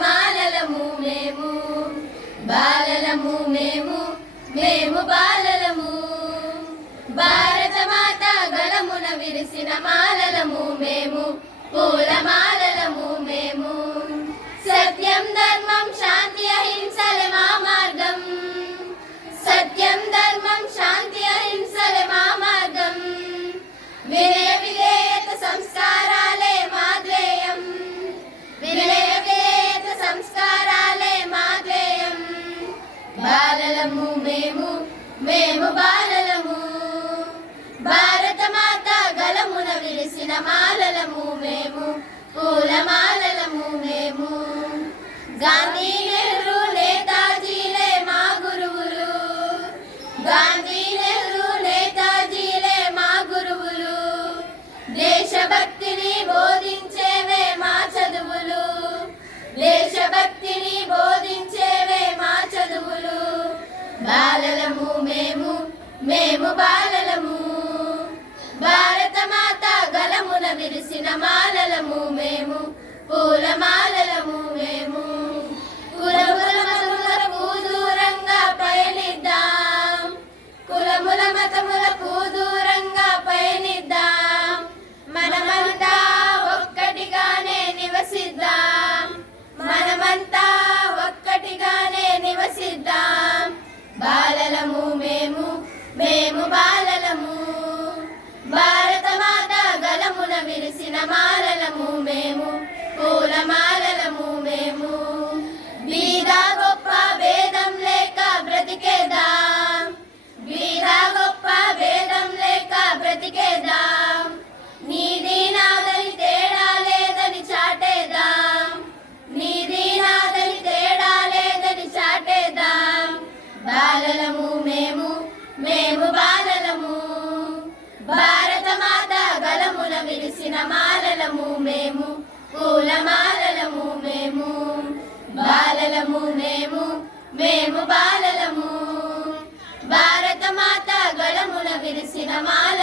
బాలమాలలము మేము బాలలము మేము మేము బాలలము భారత మాత గలమున విరిసిన మాలలము మేము పూలమాలలము మేము సత్యం ధర్మం బాలలము భారత మాత గలమున విరిసిన మాలలము మేము పూలమాలలము మేము గాంధీ నెహ్రూ నేతాజీలే మా గురువులు గాంధీ నెహ్రూ నేతాజీలే మా గురువులు దేశభక్తిని బోధించేవే మా చదువులు దేశభక్తిని బోధించేవే మా చదువులు బాలలము మేము మేము బాలలము భారత మాత గలమున విరిసిన మాలలము మేము పూలమా మనము బాలలము భారత మాత గలమున విరిసిన మాలలము మేము పూల మురిసిన మాలలము మేము పూలమాలలము మేము బాలలము మేము మేము బాలలము భారత మాత గళమున విరిసిన మాల